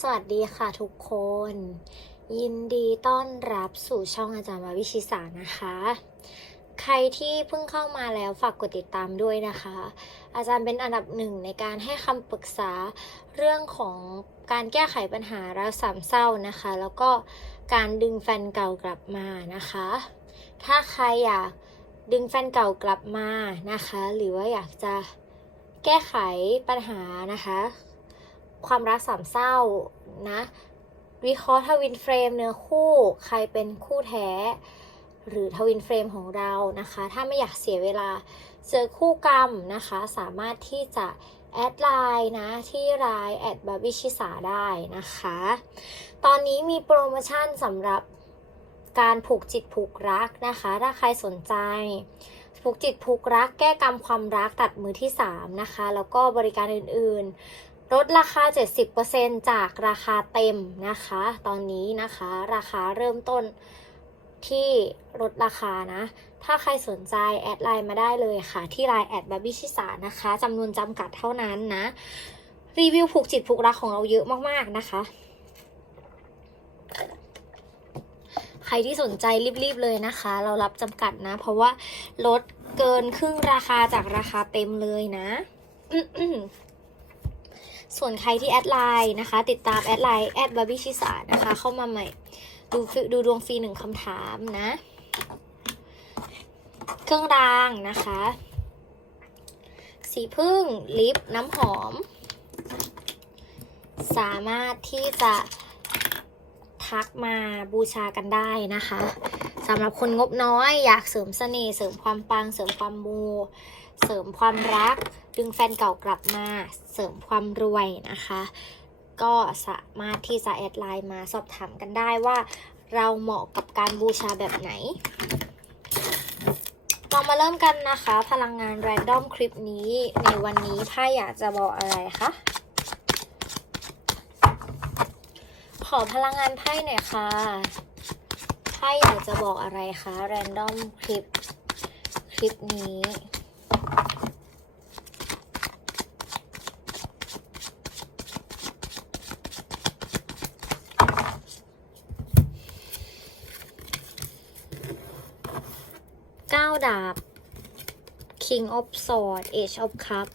สวัสดีค่ะทุกคน ยินดีต้อนรับสู่ช่องอาจารย์วาวิชิสานะคะ ใครที่เพิ่งเข้ามาแล้วฝากกดติดตามด้วยนะคะ อาจารย์เป็นอันดับหนึ่งในการให้คำปรึกษาเรื่องของการแก้ไขปัญหารักสามเศร้านะคะ แล้วก็การดึงแฟนเก่ากลับมานะคะ ถ้าใครอยากดึงแฟนเก่ากลับมานะคะ หรือว่าอยากจะแก้ไขปัญหานะคะ ความรักสามเศร้านะวิเคราะห์ทวินเฟรมเนื้อคู่ใครเป็นคู่แท้ หรือทวินเฟรมของเรานะคะ ถ้าไม่อยากเสียเวลาเจอคู่กรรมนะคะ สามารถที่จะแอดไลน์นะ ที่ไลน์แอดบาบิชิสาได้นะคะ ตอนนี้มีโปรโมชั่นสำหรับการผูกจิตผูกรักนะคะ ถ้าใครสนใจ ผูกจิตผูกรัก แก้กรรมความรักตัดมือที่ 3 นะคะ แล้วก็บริการอื่นๆ ลดราคา 70%จากราคาเต็มนะคะ ตอนนี้นะคะ ราคาเริ่มต้นที่ลดราคานะ ถ้าใครสนใจแอดไลน์มาได้เลยค่ะ ที่ไลน์แอดบาร์บี้ชิสานะคะจำนวนจำกัดเท่านั้นนะ รีวิวผูกจิตผูกรักของเราเยอะมากๆนะคะ ใครที่สนใจรีบๆเลยนะคะ เรารับจำกัดนะ เพราะว่าลดเกินครึ่งราคาจากราคาเต็มเลยนะ ส่วนใครที่แอดไลน์นะคะ ติดตามแอดไลน์แอดบาร์บี้ชิสานะคะ เข้ามาใหม่ ดูฟิดูดวงฟรีหนึ่งคำถามนะ เครื่องรางนะคะ สีพึ่งลิปน้ำหอม สามารถที่จะทักมาบูชากันได้นะคะสำหรับคนงบน้อยอยากเสริมเสน่ห์เสริมความปังเสริมความมู เสริมความรัก ดึงแฟนเก่ากลับมา เสริมความรวยนะคะ ก็สามารถที่จะแอดไลน์มาสอบถามกันได้ว่า เราเหมาะกับการบูชาแบบไหนเรามาเริ่มกันนะคะ พลังงานแรนดอมคลิปนี้ในวันนี้ถ้าอยากจะบอกอะไรคะขอพลังงานไพ่หน่อยค่ะไพ่อยากจะบอกอะไรคะแรนดอมคลิป คลิปนี้ เก้า ดาบ King of Sword Age of Cup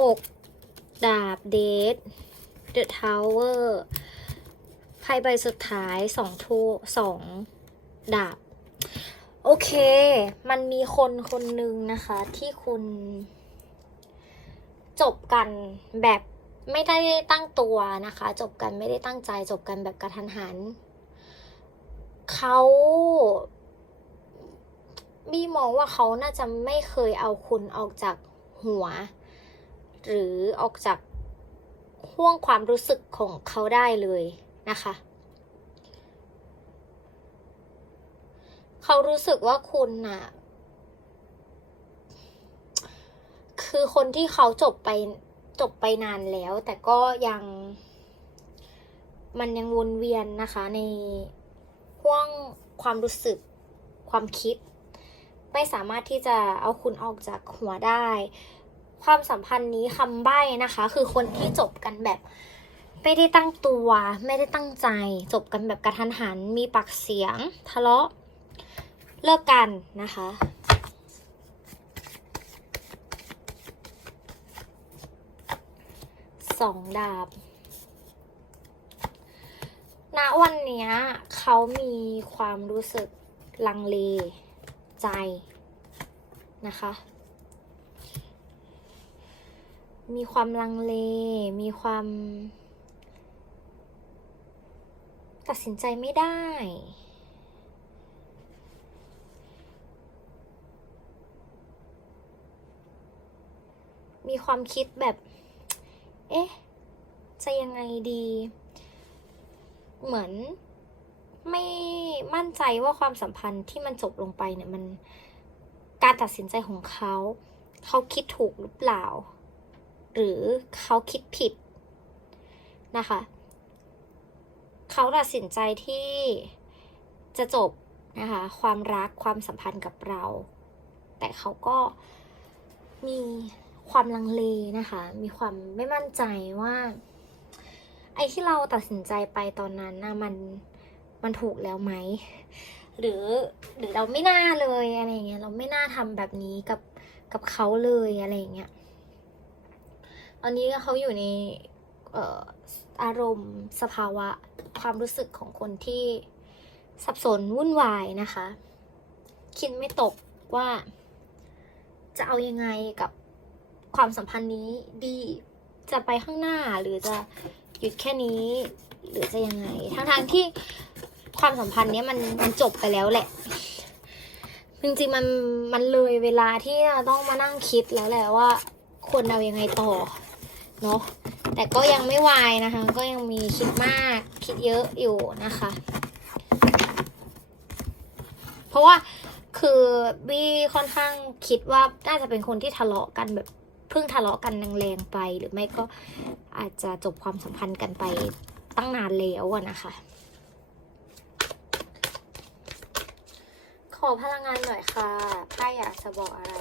หกดาบ Death The Tower ไพ่ใบสุดท้ายสองทูสองดาบ โอเค มันมีคนคนหนึ่งนะคะที่คุณจบกันแบบไม่ได้ตั้งตัวนะคะ จบกันไม่ได้ตั้งใจจบกันแบบกระทันหัน เขาบี้มองว่าเขาน่าจะไม่เคยเอาคุณออกจากหัว หรือออกจากห่วงความรู้สึกของเขาได้เลยนะคะ เขารู้สึกว่าคุณน่ะ คือคนที่เขาจบไปจบไปนานแล้ว แต่ก็ยังมันยังวนเวียนนะคะใน ห่วงความรู้สึกความคิด ไม่สามารถที่จะเอาคุณออกจากหัวได้ ความสัมพันธ์นี้คำใบ้นะคะ คือคนที่จบกันแบบ ไม่ได้ตั้งตัว ไม่ได้ตั้งใจ จบกันแบบกระทันหัน มีปากเสียง ทะเลาะเลิกกันนะคะสองดาบ ณวันนี้เขามีความรู้สึกลังเลใจนะคะ มีความลังเล มีความ ตัดสินใจไม่ได้ มีความคิดแบบ เอ๊ะ จะยังไงดี เหมือนไม่มั่นใจว่าความสัมพันธ์ที่มันจบลงไปเนี่ยมันการตัดสินใจของเขา เขาคิดถูกหรือเปล่า หรือเขาคิดผิดนะคะ เขาตัดสินใจที่จะจบนะคะความรักความสัมพันธ์กับเรา แต่เขาก็มีความลังเลนะคะ มีความไม่มั่นใจว่า ไอ้ที่เราตัดสินใจไปตอนนั้นนะมันมันถูกแล้วไหม หรือหรือเราไม่น่าเลยอะไรเงี้ยเราไม่น่าทำแบบนี้กับกับเขาเลยอะไรเงี้ยตอนนี้เขาอยู่ในเอ่ออารมณ์สภาวะความรู้สึกของคนที่สับสนวุ่นวายนะคะ คิดไม่ตกว่าจะเอายังไงกับความสัมพันธ์นี้ดีจะไปข้างหน้าหรือจะ หยุดแค่นี้ หรือจะยังไงทั้งๆที่ความสัมพันธ์เนี้ยมันมันจบไปแล้วแหละ จริงๆมันมันเลยเวลาที่เราต้องมานั่งคิดแล้วแหละว่าควรเอายังไงต่อเนาะแต่ก็ยังไม่วายนะคะ ก็ยังมีคิดมากคิดเยอะอยู่นะคะ เพราะว่าคือบี้ค่อนข้างคิดว่าน่าจะเป็นคนที่ทะเลาะกันแบบเพิ่งทะเลาะกันแรงๆไป หรือไม่ก็ อาจจะจบความสัมพันธ์กันไปตั้งนานแล้วอะนะคะ ขอพลังงานหน่อยค่ะไพ่อยากจะบอกอะไร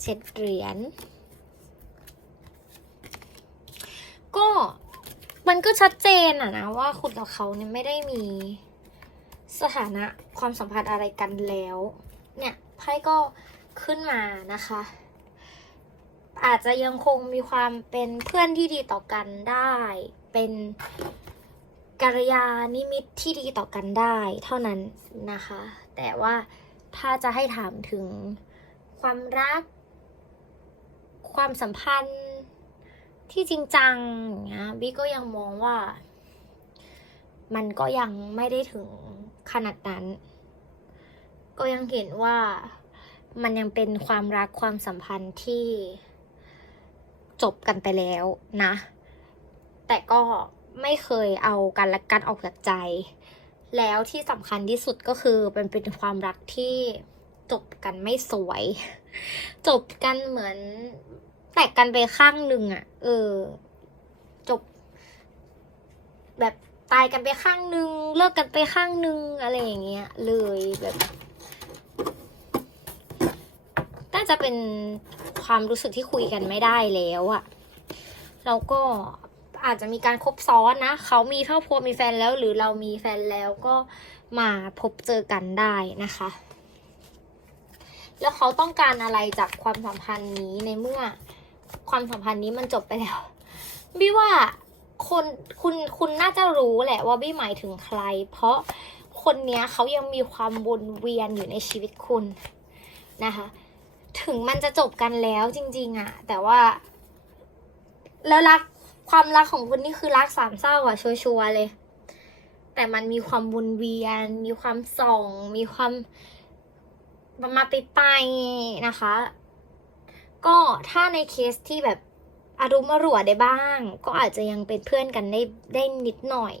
เจ็ดเหรียญ ก็มันก็ ชัดเจนอะนะว่าคุณกับเขาเนี่ยไม่ได้มีสถานะความสัมพันธ์อะไรกันแล้ว เนี่ยไพ่ก็ขึ้นมานะคะ อาจจะยังคงมีความเป็นเพื่อนที่ดีต่อกันได้ เป็นกัลยาณิมิตรที่ดีต่อกันได้เท่านั้นนะคะ แต่ว่าถ้าจะให้ถามถึงความรัก ความสัมพันธ์ ที่จริงจังอย่างเงี้ยบิ๊กก็ยังมองว่า มันก็ยังไม่ได้ถึงขนาดนั้น ก็ยังเห็นว่ามันยังเป็นความรักความสัมพันธ์ที่จบกันไปแล้วนะ แต่ก็ไม่เคยเอากันและกันออกจากใจ แล้วที่สำคัญที่สุดก็คือเป็นเป็นความรักที่จบกันไม่สวย จบกันเหมือน แตกกันไปข้างหนึ่งอะ่ะ เออ จบ แบบตายกันไปข้างหนึ่งเลิกกันไปข้างหนึ่งอะไรอย่างเงี้ย เลยแบบน่าจะเป็นความรู้สึกที่คุยกันไม่ได้แล้วอะแล้วก็อาจจะมีการคบซ้อนนะ เขามีครอบครัวมีแฟนแล้ว หรือเรามีแฟนแล้วก็มาพบเจอกันได้นะคะ แล้วเขาต้องการอะไรจากความสัมพันธ์นี้ในเมื่อ ความสัมพันธ์นี้มันจบไปแล้วบี้ว่าคนคุณคุณน่าจะรู้แหละว่าบี้หมายถึงใคร เพราะคนเนี้ยเขายังมีความวนเวียนอยู่ในชีวิตคุณนะคะ ถึงมันจะจบกันแล้วจริง ๆอะแต่ว่า แล้วรักความรักของคุณนี่คือรักสามเศร้าอะชัวร์เลย แต่มันมีความวนเวียน มีความส่อง มีความมาไปไปนะคะ ก็ถ้าในเคสที่แบบอารมณ์อรั่วได้บ้าง ก็อาจจะยังเป็นเพื่อนกันได้ได้นิดหน่อย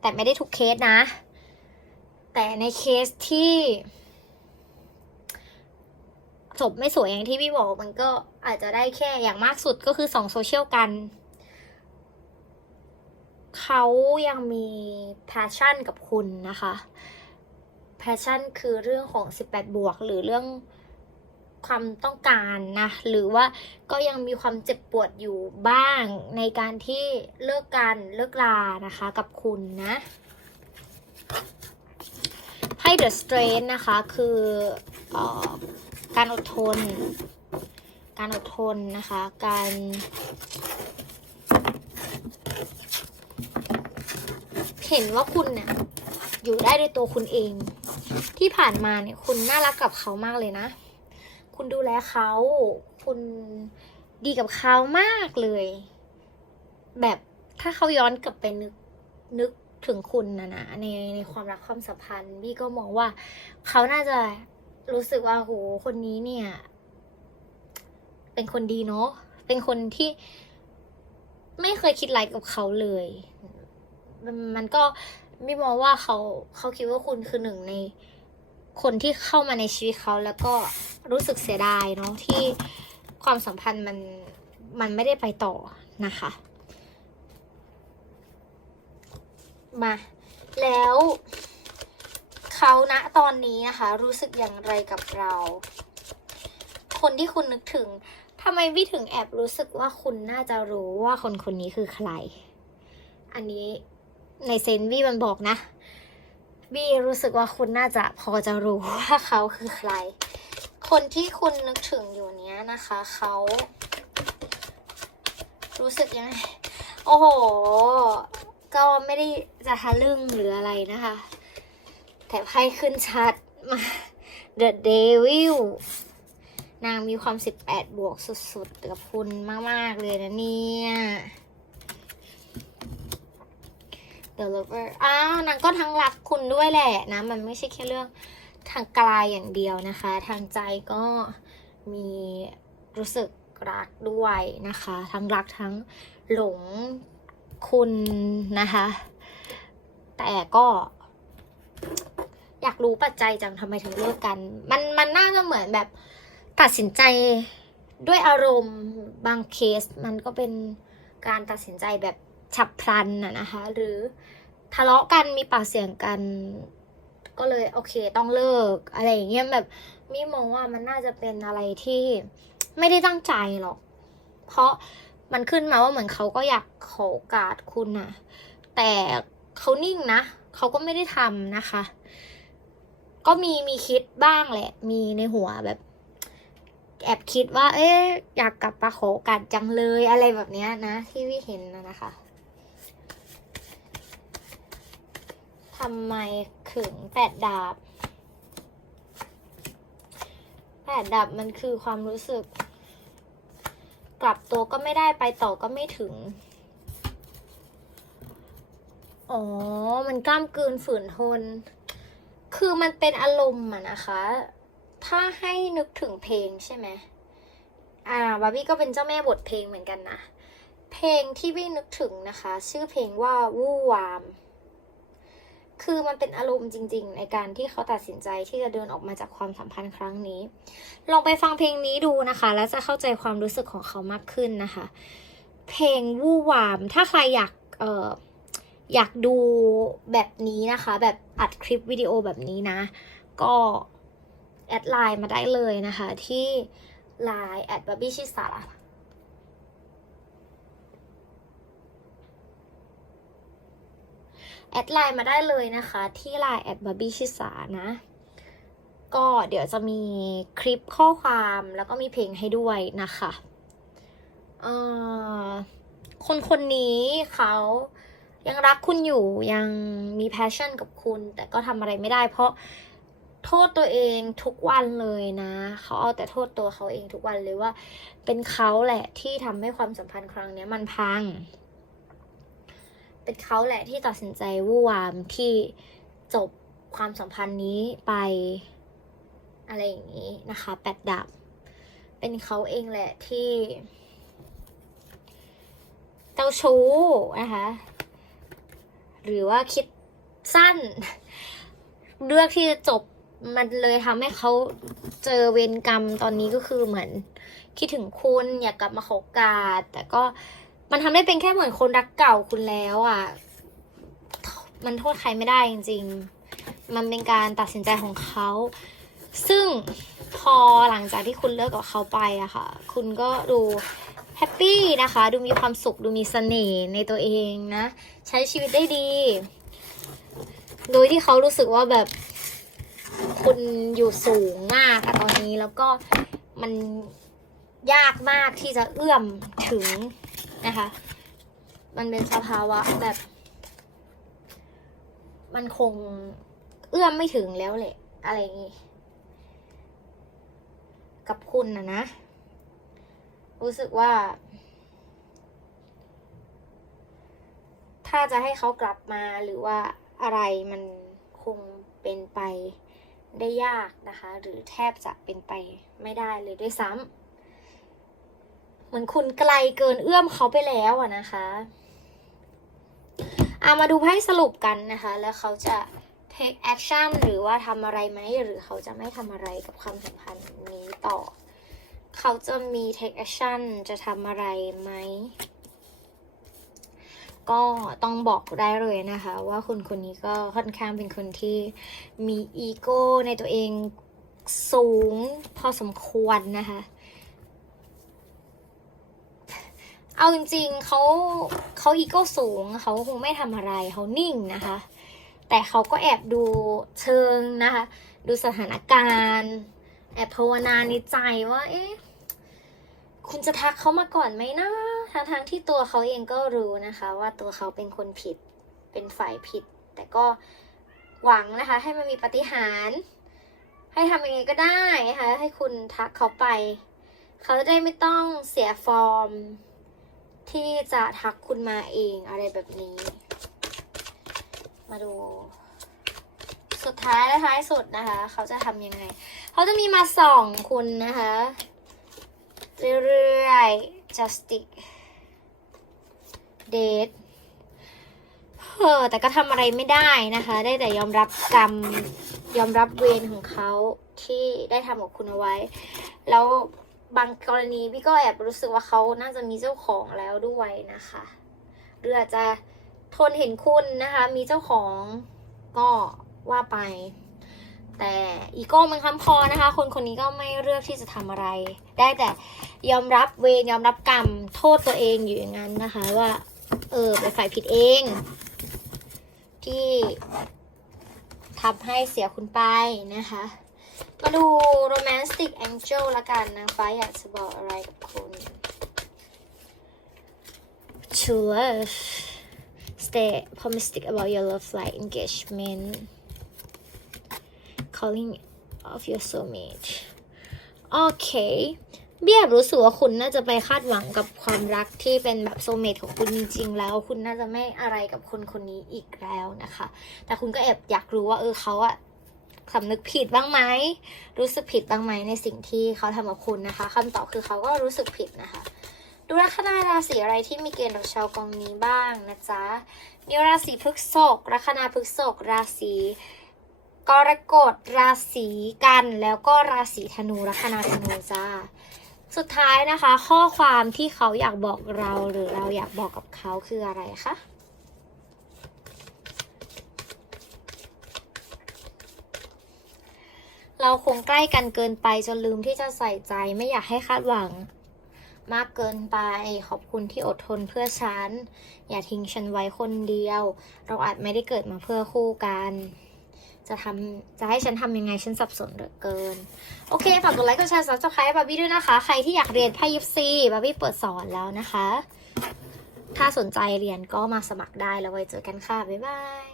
แต่ไม่ได้ทุกเคสนะ แต่ในเคสที่จบไม่สวยอย่างที่พี่บอกมันก็อาจจะได้แค่อย่างมากสุดก็คือส่องโซเชียลกัน เขายังมี passion กับคุณนะคะ passion คือเรื่องของ 18 บวก หรือเรื่อง ความต้องการนะ หรือว่าก็ยังมีความเจ็บปวดอยู่บ้างในการที่เลิกกันเลิกลานะคะกับคุณนะให้ The Strength นะคะคือออการอดทน การอดทนนะคะ การเห็นว่าคุณเนี่ยอยู่ได้ด้วยตัวคุณเอง ที่ผ่านมาเนี่ยคุณน่ารักกับเขามากเลยนะ คุณดูแลเขา คุณดีกับเขามากเลย แบบถ้าเขาย้อนกลับไปนึกนึกถึงคุณนะนะในในความรักความสัมพันธ์พี่ก็มองว่าเขาน่าจะรู้สึกว่าโหคนนี้เนี่ย เป็นคนดีเนาะเป็นคนที่ไม่เคยคิดไรายกับเขาเลยมันมันก็ไม่มองว่าเขาเขาคิดว่าคุณคือหนึ่งในคนที่เข้ามาในชีวิตเขาแล้วก็ รู้สึกเสียดายเนาะที่ความสัมพันธ์มันมันไม่ได้ไปต่อนะคะ มา แล้วเขาณตอนนี้นะคะ รู้สึกอย่างไรกับเรา คนที่คุณนึกถึงทำไมพี่ถึงแอบรู้สึกว่าคุณน่าจะรู้ว่าคนคนนี้คือใคร อันนี้ในเซนวี่มันบอกนะวี่รู้สึกว่าคุณน่าจะพอจะรู้ว่าเขาคือใคร คนที่คุณนึกถึงอยู่เนี้ยนะคะเขารู้สึกยังไง โอ้โห ก็ไม่ได้จะทะลึ่งหรืออะไรนะคะ แต่ไพ่ขึ้นชัดมา The Devil นางมีความ 18 บวกสุดๆ กับคุณมาก ๆ เลยนะเนี่ย The Lover อ้าว นางก็ทั้งรักคุณด้วยแหละนะ มันไม่ใช่แค่เรื่อง ทางกายอย่างเดียวนะคะ ทางใจก็มีรู้สึกรักด้วยนะคะ ทั้งรักทั้งหลงคุณนะคะ แต่ก็อยากรู้ปัจจัยจังทำไมถึงเลิกกัน มันมันน่าจะเหมือนแบบตัดสินใจด้วยอารมณ์บางเคสมันก็เป็นการตัดสินใจแบบฉับพลันนะนะคะ หรือทะเลาะกันมีปากเสียงกัน ก็เลยโอเคต้องเลิกอะไรอย่างเงี้ยแบบมี่มองว่ามันน่าจะเป็นอะไรที่ไม่ได้ตั้งใจหรอก เพราะมันขึ้นมาว่าเหมือนเขาก็อยากขอโอกาสคุณนะแต่เขานิ่งนะเขาก็ไม่ได้ทำนะคะ ก็มีมีคิดบ้างแหละ มีในหัวแบบ แอบคิดว่า เอ๊ะอยากกลับมาขอโอกาสจังเลยอะไรแบบเนี้ยนะ ที่วิเห็นนะนะคะ ทำไมขึงแปดดาบแปดดาบมันคือความรู้สึก กลับตัวก็ไม่ได้ไปต่อก็ไม่ถึง อ๋อ มันกล้ามกืนฝืนทน คือมันเป็นอารมณ์อะนะคะ ถ้าให้นึกถึงเพลงใช่ไหมอ่าบาร์บี้ก็เป็นเจ้าแม่บทเพลงเหมือนกันนะ เพลงที่วี่นึกถึงนะคะ ชื่อเพลงว่าวู่วาม คือมันเป็นอารมณ์จริง ๆ ในการที่เขาตัดสินใจที่จะเดินออกมาจากความสัมพันธ์ครั้งนี้ ลองไปฟังเพลงนี้ดูนะคะ แล้วจะเข้าใจความรู้สึกของเขามากขึ้นนะคะ เพลงวู่วาม ถ้าใครอยากเอ่ออยากดูแบบนี้นะคะ แบบอัดคลิปวิดีโอแบบนี้นะ ก็แอดไลน์มาได้เลยนะคะที่ไลน์แอดบ b บี้ชิสา แอดไลน์มาได้เลยนะคะ ที่ไลน์แอดบ b บี้ชิสานะ ก็เดี๋ยวจะมีคลิปข้อความแล้วก็มีเพลงให้ด้วยนะคะเออคนคนนี้เขายังรักคุณอยู่ยังมี passion กับคุณ แต่ก็ทำอะไรไม่ได้เพราะโทษตัวเองทุกวันเลยนะ เขาเอาแต่โทษตัวเขาเองทุกวันเลยว่า เป็นเขาแหละที่ทำให้ความสัมพันธ์ครั้งนี้มันพัง เป็นเขาแหละที่ตัดสินใจวู่วามที่จบความสัมพันธ์นี้ไปอะไรอย่างนี้นะคะแปดดับ เป็นเขาเองแหละที่ เจ้าชู้นะคะหรือว่าคิดสั้น เลือกที่จะจบมันเลยทำให้เขาเจอเวรกรรมตอนนี้ก็คือเหมือน คิดถึงคุณอยากกลับมาขอโอกาสแต่ก็ มันทำได้เป็นแค่เหมือนคนรักเก่าคุณแล้วอะ่ะ มันโทษใครไม่ได้จริง ๆ มันเป็นการตัดสินใจของเขา ซึ่งพอหลังจากที่คุณเลิกกับเขาไปอะค่ะ คุณก็ดูแฮปปี้นะคะ ดูมีความสุข ดูมีเสน่ห์ในตัวเองนะ ใช้ชีวิตได้ดี โดยที่เขารู้สึกว่าแบบคุณอยู่สูงมากอะตอนนี้แล้วก็มันยากมากที่จะเอื้อมถึง นะคะ มันเป็นสภาวะแบบ มันคงเอื้อมไม่ถึงแล้วแหละ อะไรอย่างงี้ กับคุณนะนะ รู้สึกว่า ถ้าจะให้เขากลับมาหรือว่าอะไรมันคงเป็นไปได้ยากนะคะ หรือแทบจะเป็นไปไม่ได้เลยด้วยซ้ำ เหมือนคุณไกลเกินเอื้อมเขาไปแล้วอะนะคะเอามาดูไพ่สรุปกันนะคะ แล้วเขาจะ take action หรือว่าทำอะไรไหม หรือเขาจะไม่ทำอะไรกับความสัมพันธ์นี้ต่อ เขาจะมี take action จะทำอะไรไหม ก็ต้องบอกได้เลยนะคะ ว่าคนคนนี้ก็ค่อนข้างเป็นคนที่มีอีโก้ในตัวเองสูงพอสมควรนะคะ เอาจริงๆเขาเขาอีโก้สูงเขาคงไม่ทำอะไรเขานิ่งนะคะ แต่เขาก็แอบดูเชิงนะคะ ดูสถานการณ์ แอบภาวนาในใจว่า เอ๊ะคุณจะทักเขามาก่อนไหมนะทั้งทางที่ตัวเขาเองก็รู้นะคะ ว่าตัวเขาเป็นคนผิดเป็นฝ่ายผิด แต่ก็หวังนะคะ ให้มันมีปฏิหารให้ทำยังไงก็ได้นะคะให้คุณทักเขาไป เขาจะได้ไม่ต้องเสียฟอร์ม ที่จะทักคุณมาเองอะไรแบบนี้ มาดู สุดท้ายและท้ายสุดนะคะ เขาจะทำยังไง เขาจะมีมาส่องคุณนะคะ เรื่อยๆ justice date เออแต่ก็ทำอะไรไม่ได้นะคะ ได้แต่ยอมรับกรรม ยอมรับเวรของเขาที่ได้ทำกับคุณเอาไว้ แล้ว บางกรณีพี่ก็แอบรู้สึกว่าเขาน่าจะมีเจ้าของแล้วด้วยนะคะหรืออาจจะทนเห็นคุณนะคะ มีเจ้าของก็ว่าไป แต่อีโก้มันค้ำคอนะคะ คนคนนี้ก็ไม่เลือกที่จะทำอะไร ได้แต่ยอมรับเวรยอมรับกรรมโทษตัวเองอยู่อย่างนั้นนะคะ ว่า เออเป็นฝ่ายผิดเอง ที่ทำให้เสียคุณไปนะคะ มาดู romantic angel ละกันนางฟ้าอยากจะบอกอะไรกับคุณ to love stay optimistic about your love life engagement calling of your soulmate โอเคเบี้ยรู้สึกว่าคุณน่าจะไปคาดหวังกับความรักที่เป็นแบบโซเมทของคุณจริง ๆ แล้ว คุณน่าจะไม่อะไรกับคนคนนี้อีกแล้วนะคะ แต่คุณก็แอบอยากรู้ว่าเออเขาอะ สำนึกผิดบ้างไหม รู้สึกผิดบ้างไหมในสิ่งที่เขาทำกับคุณนะคะคำตอบคือเขาก็รู้สึกผิดนะคะ ดูลัคนาราศีอะไรที่มีเกณฑ์กับชาวกองนี้บ้างนะจ๊ะ มีราศีพฤษภลัคนาพฤษภราศีกรกฎราศีกันแล้วก็ราศีธนูลัคนาธนูจ้าสุดท้ายนะคะ ข้อความที่เขาอยากบอกเราหรือเราอยากบอกกับเขาคืออะไรคะ เราคงใกล้กันเกินไปจนลืมที่จะใส่ใจไม่อยากให้คาดหวัง มากเกินไปขอบคุณที่อดทนเพื่อฉัน อย่าทิ้งฉันไว้คนเดียว เราอาจไม่ได้เกิดมาเพื่อคู่กัน จะทำจะให้ฉันทำยังไงฉันสับสนเหลือเกิน โอเคฝากกดไลค์กดแชร์ซับสไครต์บาร์บี้ด้วยนะคะ ใครที่อยากเรียนไพ่ยิปซีบาร์บี้เปิดสอนแล้วนะคะ ถ้าสนใจเรียนก็มาสมัครได้แล้วไว้เจอกันค่ะบ๊ายบาย